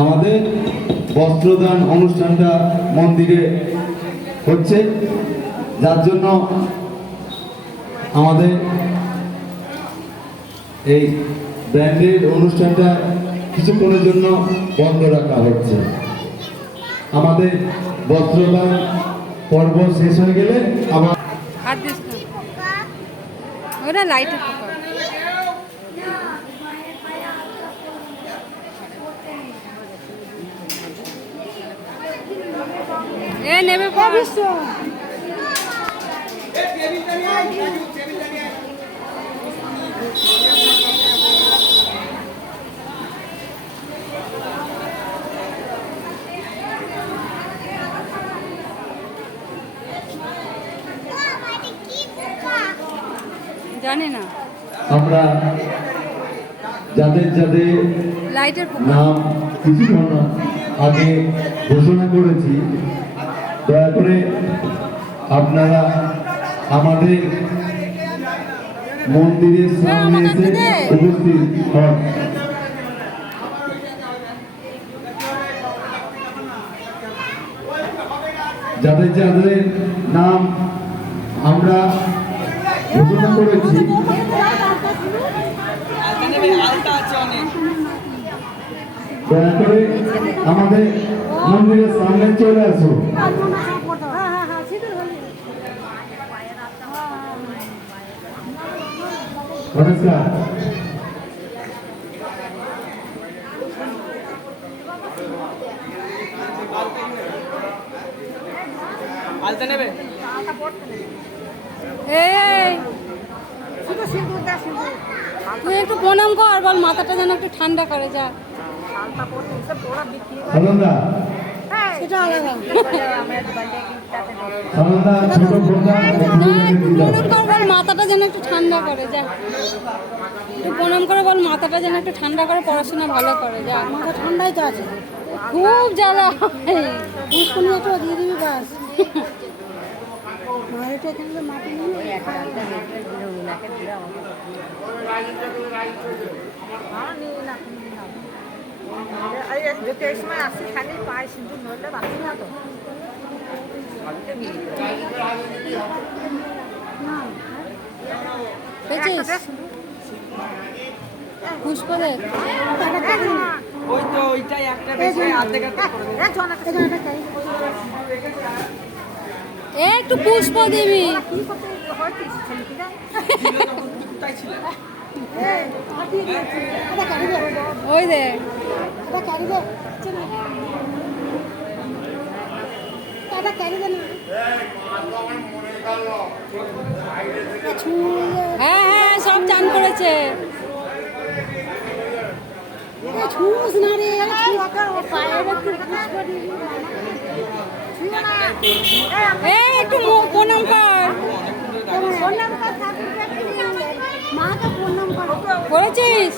আমাদের বস্ত্রদান অনুষ্ঠানটা মন্দিরে হচ্ছে, যার জন্য আমাদের এই ব্যান্ডের অনুষ্ঠানটা কিছুক্ষণের জন্য বন্ধ রাখা হচ্ছে। আমাদের বস্ত্রদান পর্ব শেষ হয়ে গেলে আবার নেবে জানি না আমরা যাদের যাদের নাম কিছুক্ষণ আগে ঘোষণা করেছি, দয়া করে আপনারা আমাদের মন্দিরের সামনে এসে উপস্থিত হন। যাদের যাদের নাম আমরা ঘোষণা করেছি, দয়া করে আমাদের মন্দিরের সামনে চলে আসুন। নমস্কার। আলতা নেবে? তুই একটু প্রণাম কর, বল মাথাটা যেন একটু ঠান্ডা করে যা। সেটা আলাদা। প্রণাম কর, বল মাথাটা যেন একটু ঠান্ডা করে যা। একটু প্রণাম করে বল মাথাটা যেন একটু ঠান্ডা করে, পড়াশোনা ভালো করে যা। মাথা ঠান্ডাই তো আছে, খুব জ্বালা হয়। একটু দিয়ে দিবি বাস। মাটিটা এখানে মাটি নিয়ে সময় আসি খালি পায়ে সিঁদুর নড়লে বাঁচি না তো। পুষ্প দেখ একটু পুষ্প দিবি। ওই দেখ হ্যাঁ হ্যাঁ সব চান করেছে। একটু প্রণাম কর। করেছিস?